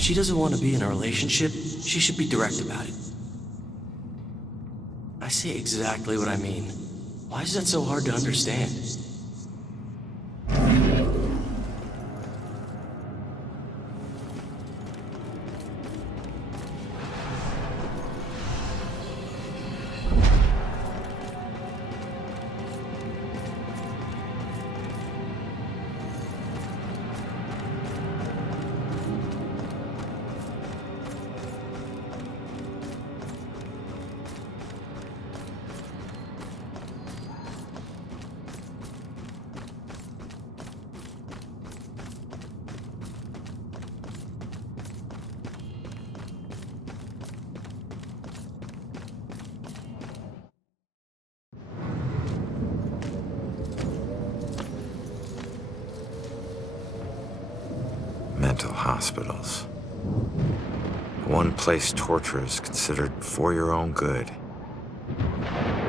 she doesn't want to be in a relationship, she should be direct about it. I say exactly what I mean. Why is that so hard to understand? Mental hospitals. One place torture is considered for your own good.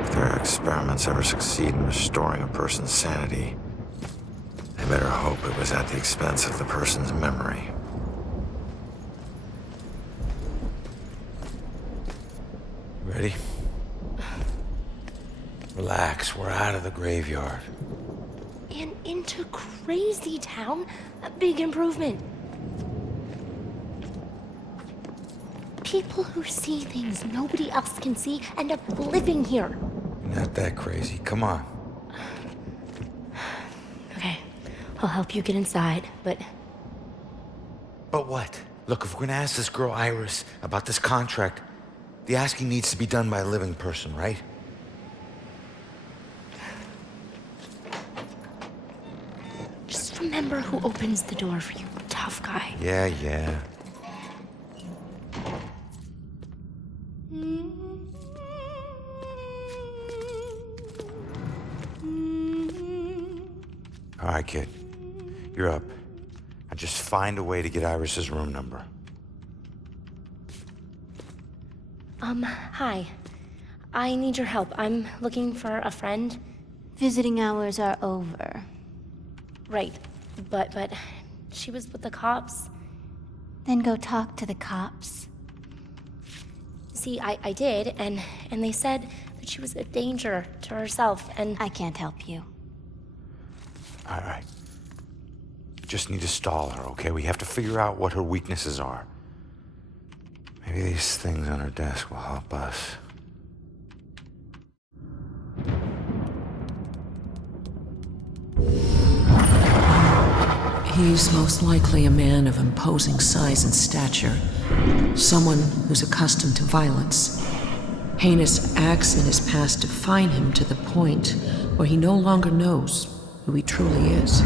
If their experiments ever succeed in restoring a person's sanity, they better hope it was at the expense of the person's memory. Ready? Relax, we're out of the graveyard. And into Crazy Town? A big improvement. People who see things nobody else can see end up living here. Not that crazy, come on. Okay, I'll help you get inside, but... But what? Look, if we're gonna ask this girl Iris about this contract, the asking needs to be done by a living person, right? Just remember who opens the door for you, tough guy. Yeah. All right, kid. You're up. Now just find a way to get Iris's room number. Hi. I need your help. I'm looking for a friend. Visiting hours are over. Right. But she was with the cops. Then go talk to the cops. See, I did, and they said that she was a danger to herself, and... I can't help you. All right. Just need to stall her, okay? We have to figure out what her weaknesses are. Maybe these things on her desk will help us. He's most likely a man of imposing size and stature. Someone who's accustomed to violence. Heinous acts in his past define him to the point where he no longer knows who he truly is.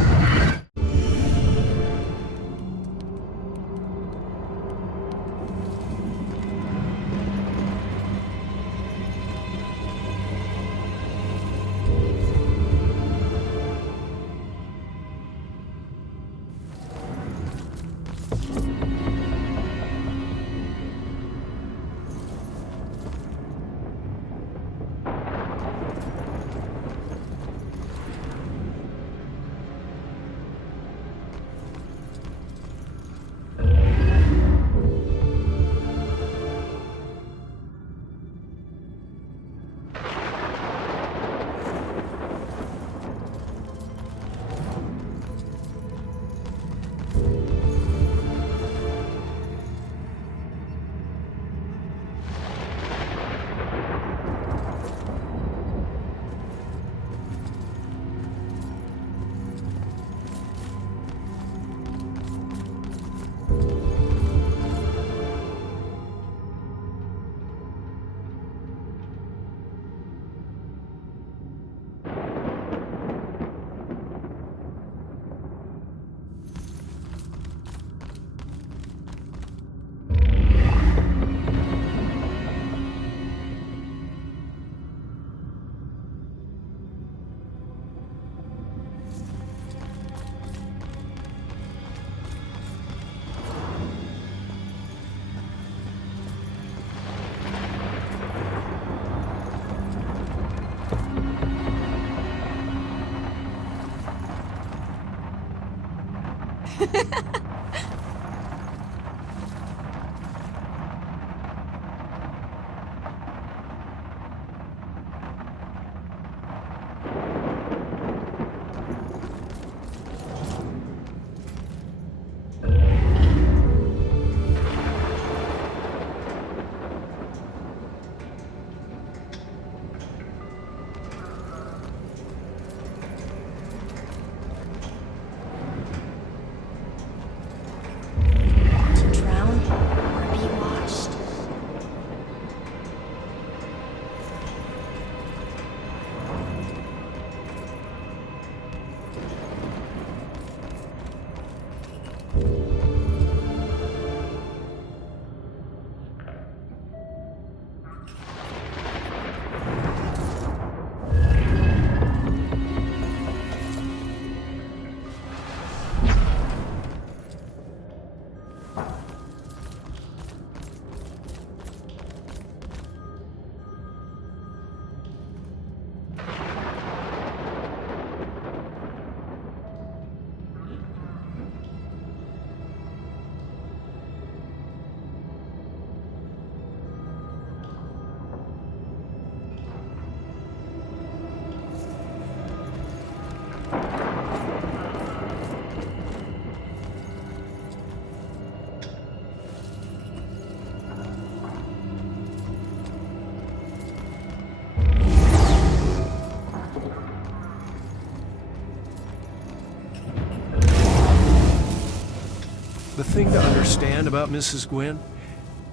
The thing to understand about Mrs. Gwynn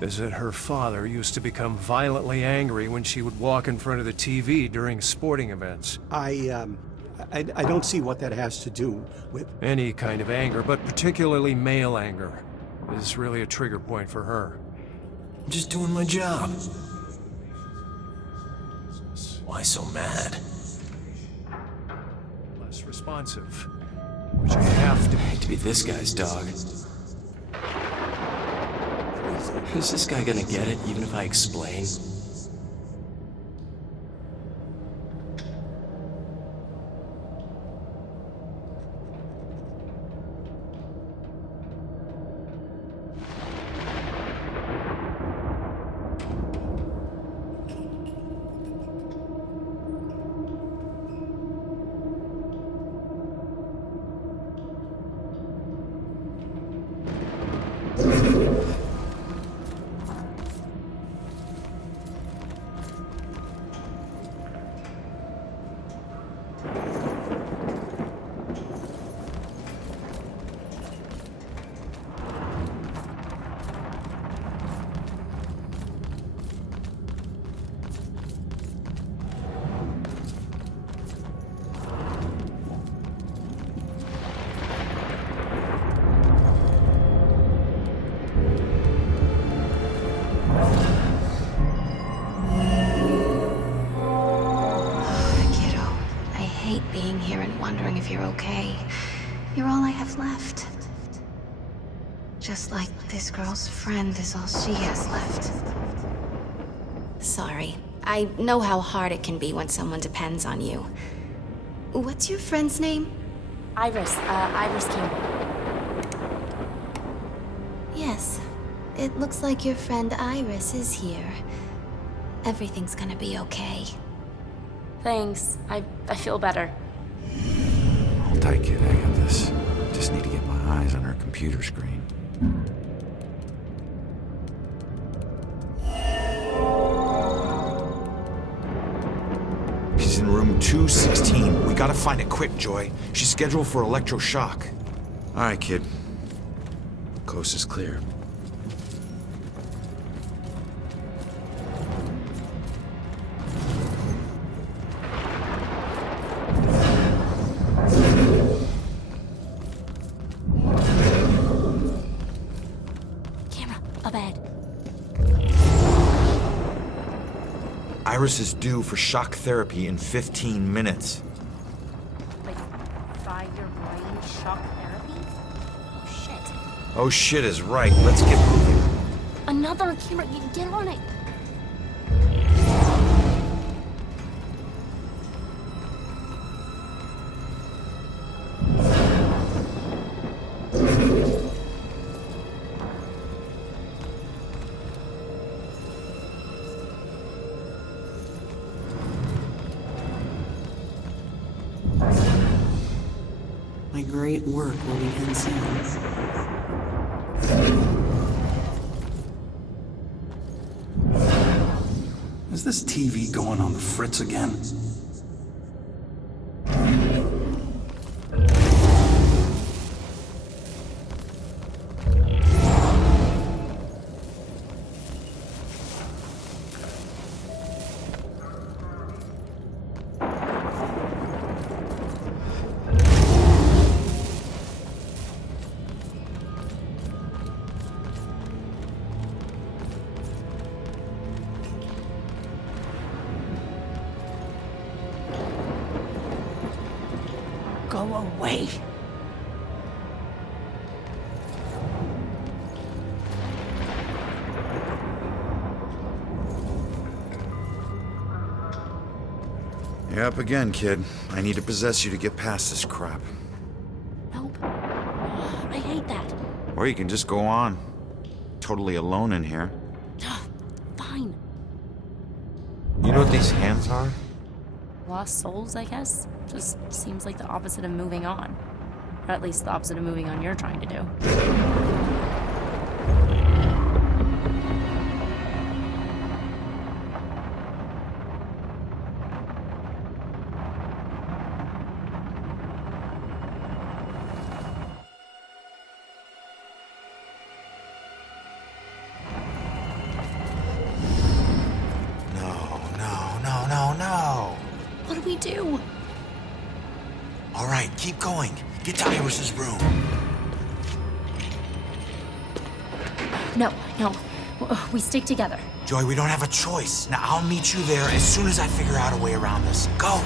is that her father used to become violently angry when she would walk in front of the TV during sporting events. I don't see what that has to do with... Any kind of anger, but particularly male anger, is really a trigger point for her. I'm just doing my job. Why so mad? Less responsive, which you have to be. Hate to be this guy's dog. Is this guy gonna get it, even if I explain? Wondering if you're okay. You're all I have left. Just like this girl's friend is all she has left. Sorry. I know how hard it can be when someone depends on you. What's your friend's name? Iris, Iris Campbell. Yes. It looks like your friend Iris is here. Everything's gonna be okay. Thanks. I feel better. Hold tight, kid. I got this. Just need to get my eyes on her computer screen. She's in room 216. We gotta find it quick, Joy. She's scheduled for electroshock. All right, kid. Coast is clear. Camera, up ahead. Iris is due for shock therapy in 15 minutes. Like, fry your brain shock therapy? Oh, shit. Oh shit is right. Let's get moving. Another camera, you get on it. My great work will begin soon. Is this TV going on the fritz again? Go away. You're up again, kid. I need to possess you to get past this crap. Nope. I hate that. Or you can just go on. Totally alone in here. Fine. You know what these hands are? Lost souls, I guess? Just seems like the opposite of moving on. Or at least the opposite of moving on you're trying to do. No. What do we do? All right, keep going. Get to Iris's room. No. We stick together. Joy, we don't have a choice. Now, I'll meet you there as soon as I figure out a way around this. Go!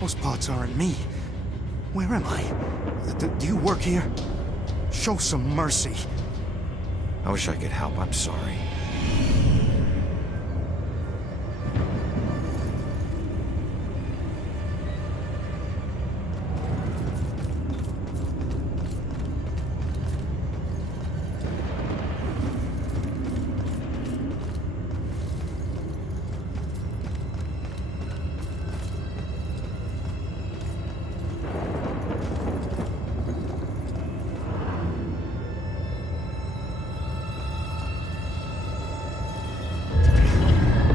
Those parts aren't me. Where am I? Do you work here? Show some mercy. I wish I could help. I'm sorry.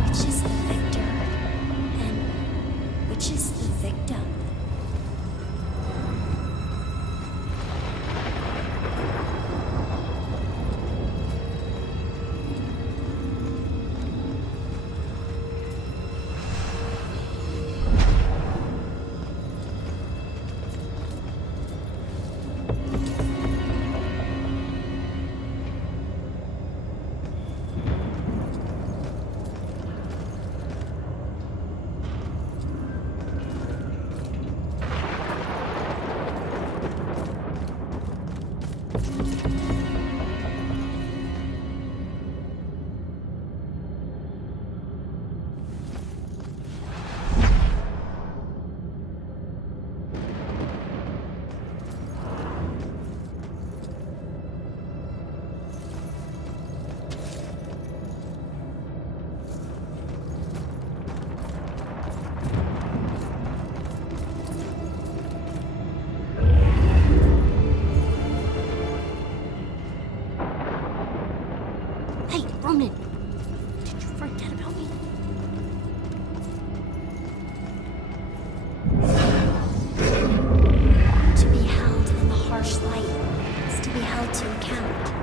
Which is the victor? And which is the victim? Hey, Ronan! Did you forget about me? To be held in the harsh light is to be held to account.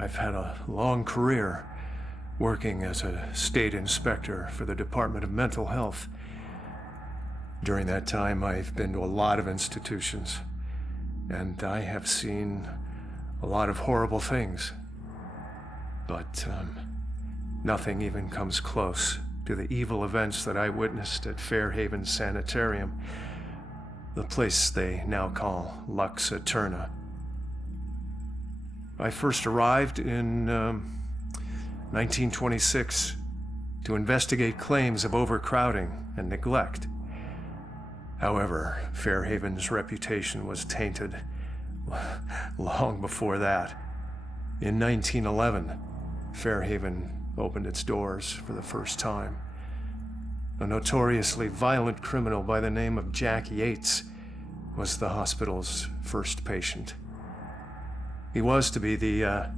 I've had a long career working as a state inspector for the Department of Mental Health. During that time, I've been to a lot of institutions, and I have seen a lot of horrible things. But nothing even comes close to the evil events that I witnessed at Fairhaven Sanitarium, the place they now call Lux Eterna. I first arrived in 1926 to investigate claims of overcrowding and neglect. However, Fairhaven's reputation was tainted long before that. In 1911, Fairhaven opened its doors for the first time. A notoriously violent criminal by the name of Jack Yates was the hospital's first patient. He was to be the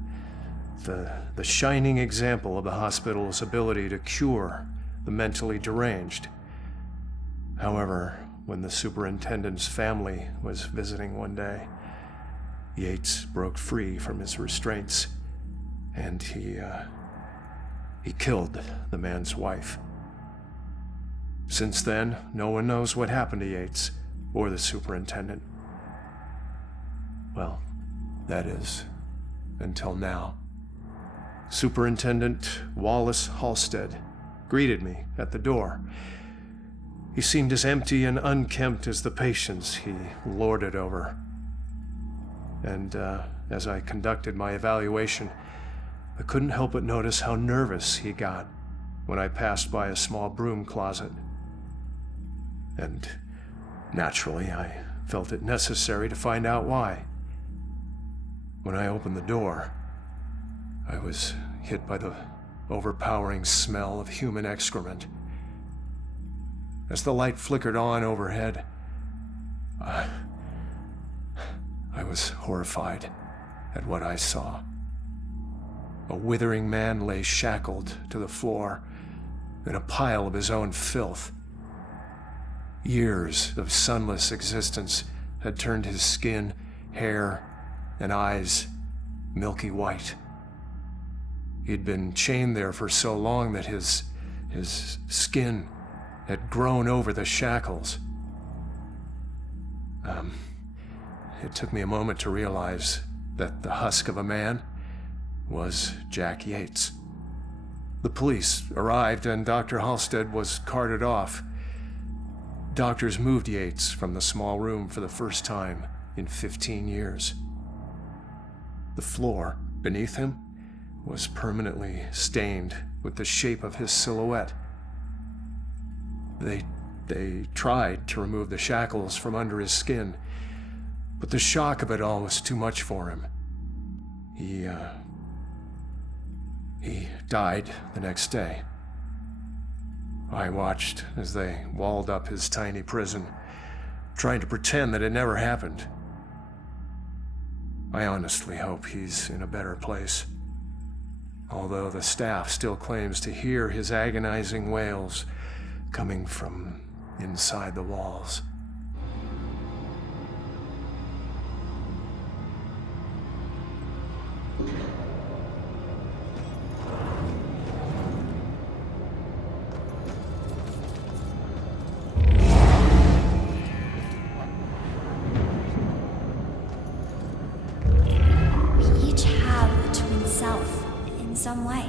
shining example of the hospital's ability to cure the mentally deranged. However, when the superintendent's family was visiting one day, Yates broke free from his restraints, and he killed the man's wife. Since then, no one knows what happened to Yates or the superintendent. Well, that is, until now. Superintendent Wallace Halstead greeted me at the door. He seemed as empty and unkempt as the patients he lorded over. And as I conducted my evaluation, I couldn't help but notice how nervous he got when I passed by a small broom closet. And naturally, I felt it necessary to find out why. When I opened the door, I was hit by the overpowering smell of human excrement. As the light flickered on overhead, I was horrified at what I saw. A withering man lay shackled to the floor in a pile of his own filth. Years of sunless existence had turned his skin, hair, and eyes milky white. He'd been chained there for so long that his skin had grown over the shackles. It took me a moment to realize that the husk of a man was Jack Yates. The police arrived and Dr. Halstead was carted off. Doctors moved Yates from the small room for the first time in 15 years. The floor beneath him was permanently stained with the shape of his silhouette. They tried to remove the shackles from under his skin, but the shock of it all was too much for him. He died the next day. I watched as they walled up his tiny prison, trying to pretend that it never happened. I honestly hope he's in a better place, although the staff still claims to hear his agonizing wails coming from inside the walls. We each have a twin self in some way.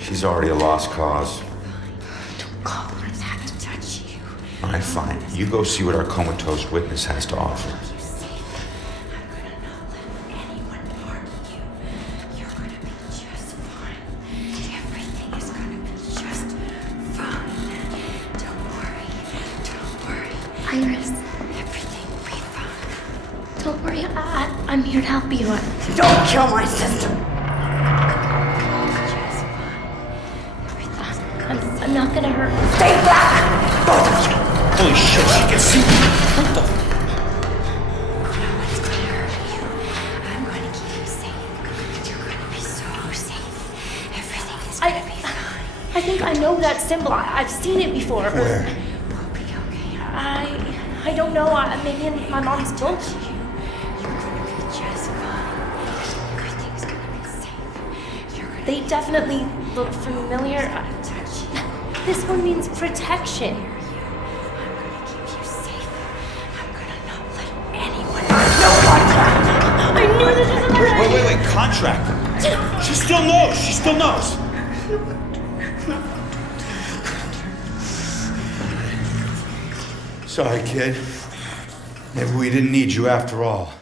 She's already a lost cause. Don't call her that to touch you. All right, fine. You go see what our comatose witness has to offer. You're safe. I'm gonna not let anyone harm you. You're gonna be just fine. Everything is gonna be just fine. Don't worry. Don't worry. Iris. Everything will be fine. Don't worry, I'm here to help you. Don't kill my sister! I'm not gonna hurt you. Stay back! Both of you! Holy shit, she can see me! What the? No one's gonna hurt you. I'm gonna keep you safe. You're gonna be so safe. Everything is gonna be fine. I think I know that symbol. I've seen it before. Where? We'll be okay. I don't know. Maybe in my mom's book. You're gonna be just fine. Everything's gonna be safe. You're gonna They definitely look familiar. touch you. This one means protection. I'm gonna keep you safe. I'm gonna not let anyone. I knew this was another. Wait, contract! She still knows! She still knows! Sorry, kid. Maybe we didn't need you after all.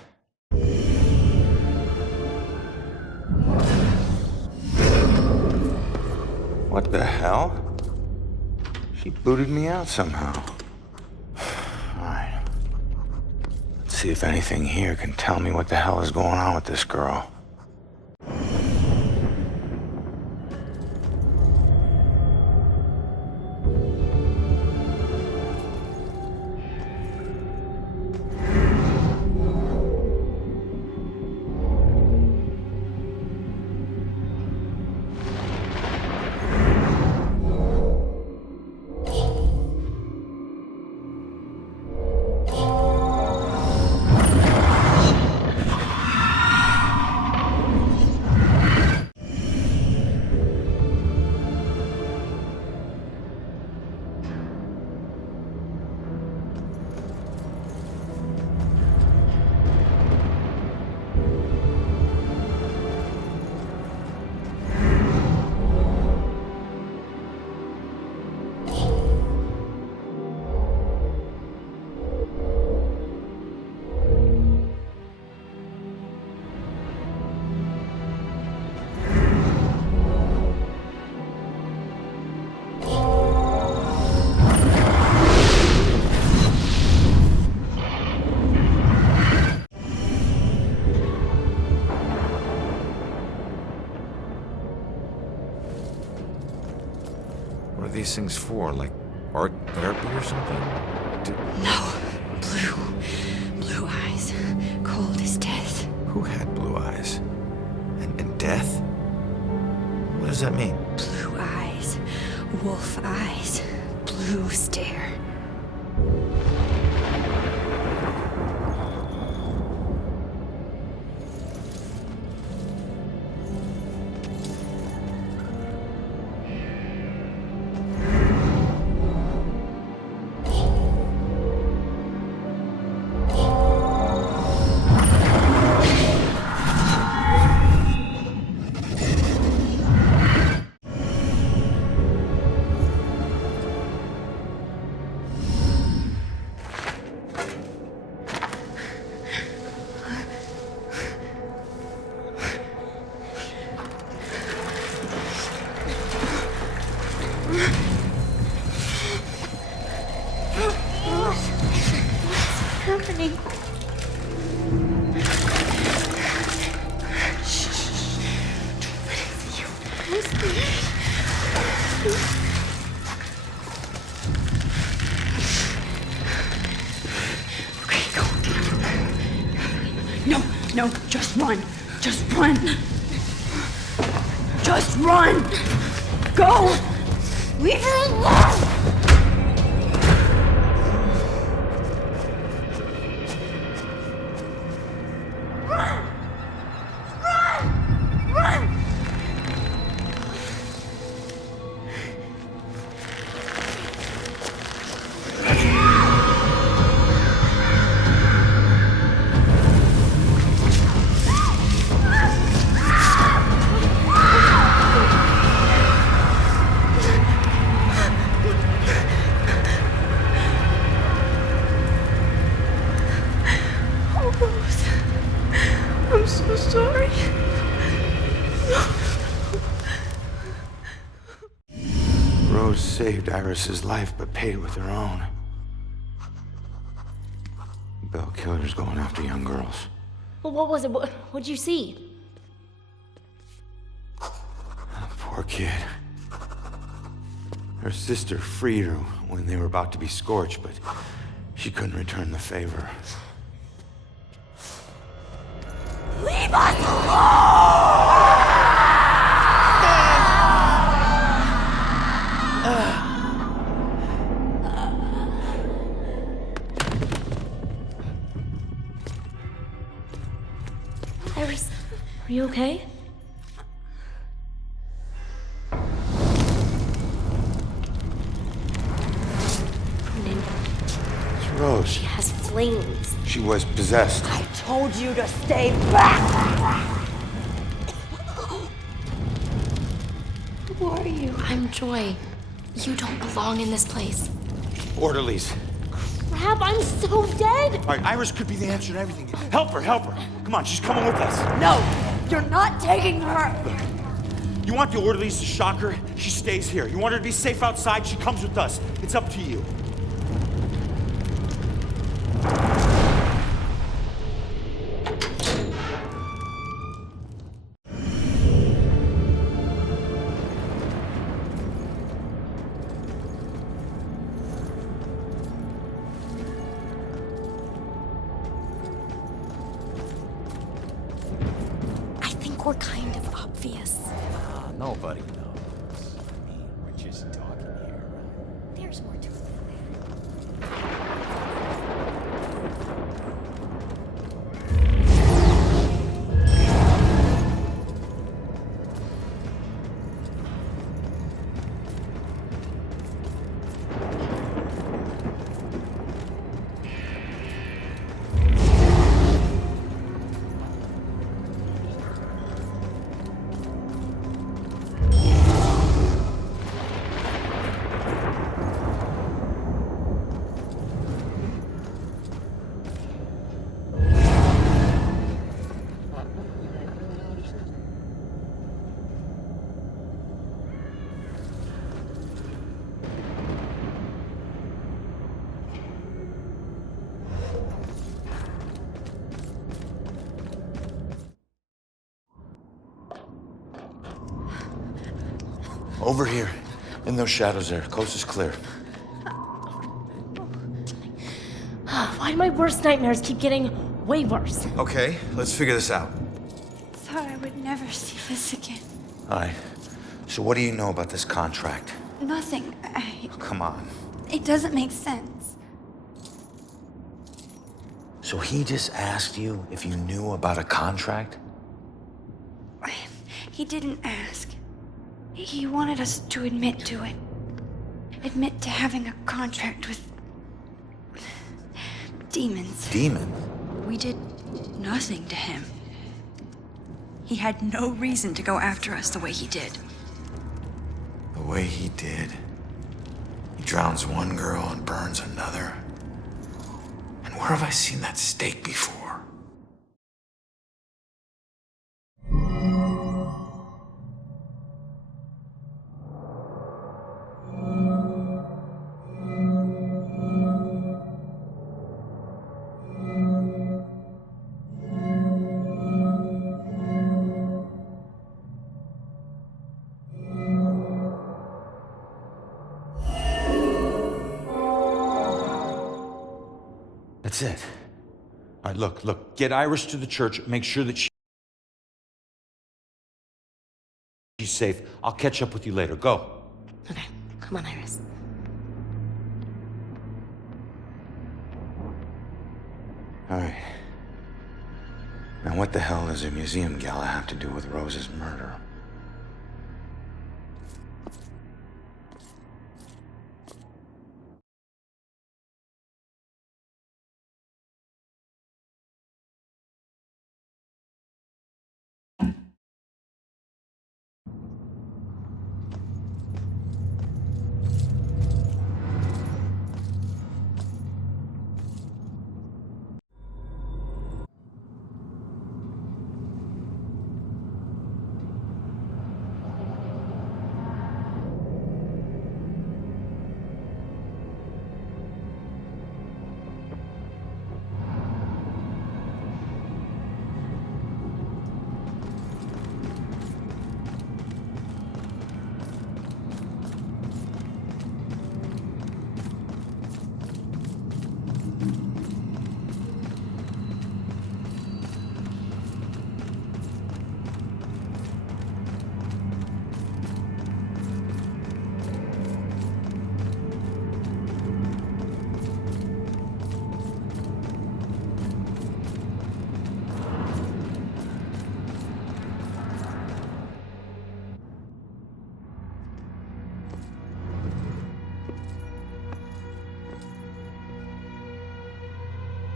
What the hell? She booted me out somehow. Alright. Let's see if anything here can tell me what the hell is going on with this girl. these things for? Like art therapy or something? No. Blue eyes. Cold as death. Who had blue eyes? And death? What does that mean? Blue eyes. Wolf eyes. Blue stare. Happening. No, just run. Just run. Just run. Go. Leave her alone. I'm so sorry. Rose saved Iris's life, but paid it with her own. Bell killers going after young girls. Well, what was it? What'd you see? Poor kid. Her sister freed her when they were about to be scorched, but she couldn't return the favor. Leave us alone! Iris, are you okay? It's Rose. She has flames. She was possessed. I told you to stay back! Who are you? I'm Joy. You don't belong in this place. Orderlies. Crap, I'm so dead! All right, Iris could be the answer to everything. Help her, help her. Come on, she's coming with us. No! You're not taking her! You want the orderlies to shock her? She stays here. You want her to be safe outside? She comes with us. It's up to you. I think we're kind of obvious. Nobody knows. I mean, we're just talking here. There's more to it than that. Over here. In those shadows there. Coast is clear. Why do my worst nightmares keep getting way worse? Okay, let's figure this out. Thought I would never see this again. All right. So what do you know about this contract? Nothing. Oh, come on. It doesn't make sense. So he just asked you if you knew about a contract? He didn't ask. He wanted us to admit to it. Admit to having a contract with demons. Demon? We did nothing to him. He had no reason to go after us the way he did. The way he did. He drowns one girl and burns another. And where have I seen that stake before? That's it. All right, look. Get Iris to the church. Make sure that she's safe. I'll catch up with you later. Go. Okay, come on, Iris. All right. Now what the hell does a museum gala have to do with Rose's murder?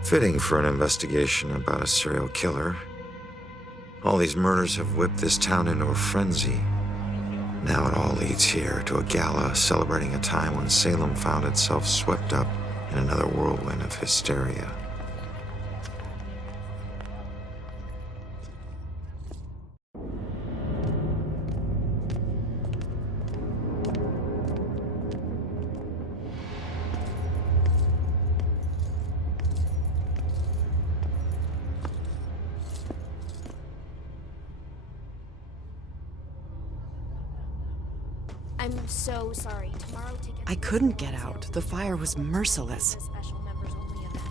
Fitting for an investigation about a serial killer. All these murders have whipped this town into a frenzy. Now it all leads here to a gala celebrating a time when Salem found itself swept up in another whirlwind of hysteria. I'm so sorry. Tomorrow tickets. I couldn't get out. The fire was merciless. Special members only event.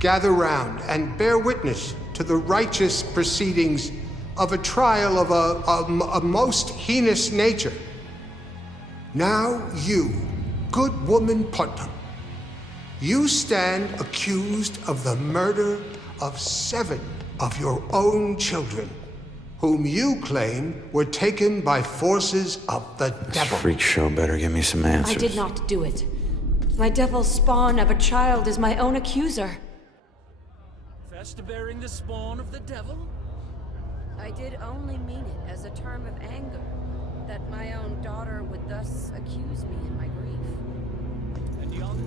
Gather round and bear witness to the righteous proceedings of a trial of a most heinous nature. Now you, good woman Putnam, you stand accused of the murder of 7 of your own children, whom you claim were taken by forces of the devil. Freak show better give me some answers. I did not do it. My devil spawn of a child is my own accuser. Fester bearing the spawn of the devil? I did only mean it as a term of anger, that my own daughter would thus accuse me in my grief. And young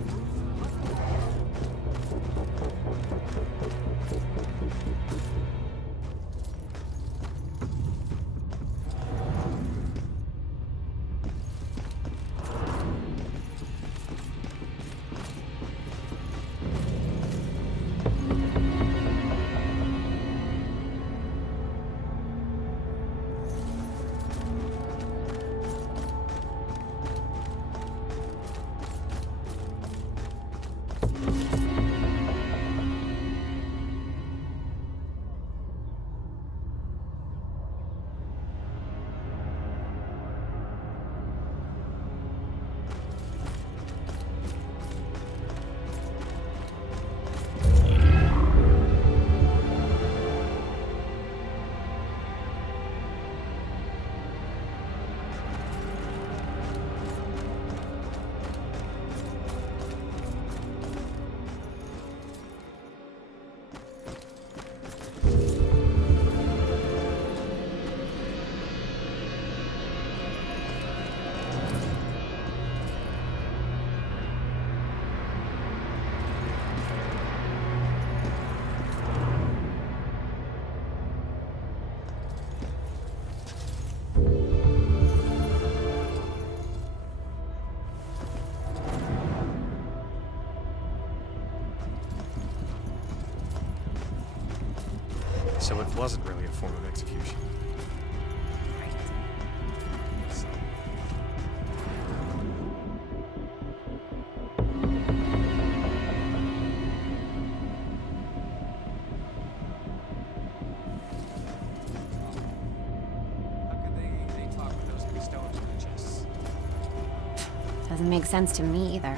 So it wasn't really a form of execution. Doesn't make sense to me either.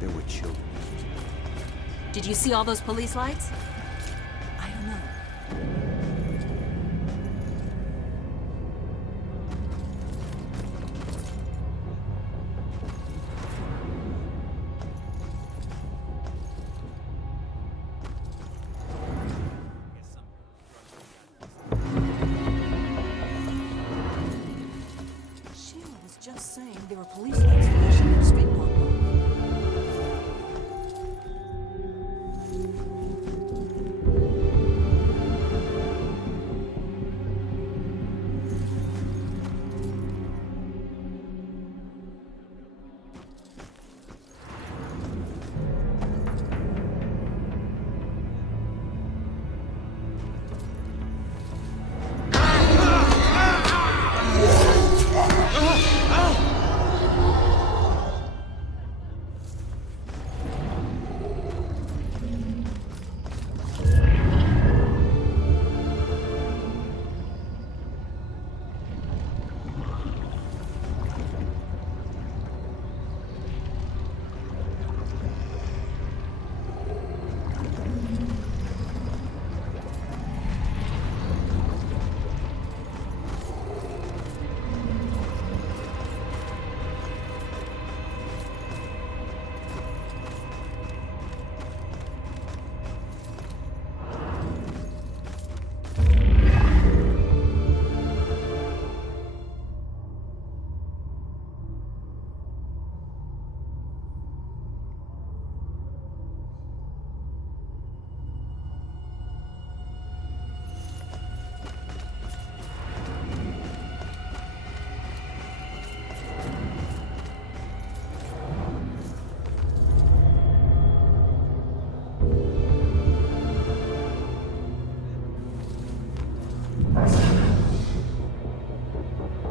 There were children. Did you see all those police lights? I don't know. Sheila was just saying there were police lights flashing in the street corner.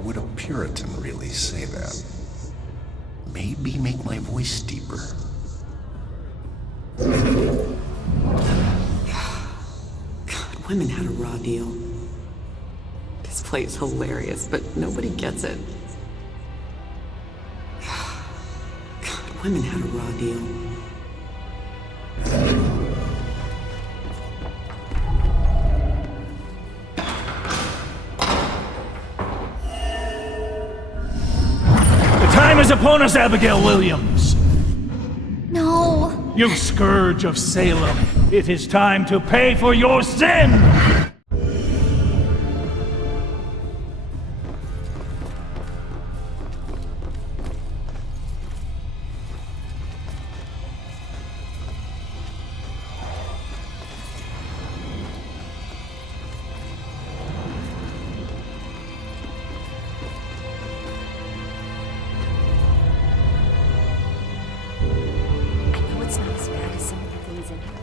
Would a Puritan really say that? Maybe make my voice deeper. God, women had a raw deal. This play is hilarious, but nobody gets it. God, women had a raw deal. Time is upon us, Abigail Williams. No. You scourge of Salem. It is time to pay for your sin! It's not as bad as some of the things in here.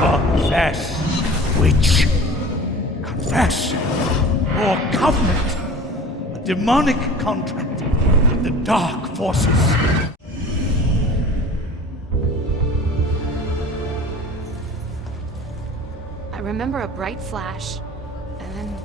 Confess, witch. Confess. Your covenant. A demonic contract with the dark forces. remember a bright flash, and then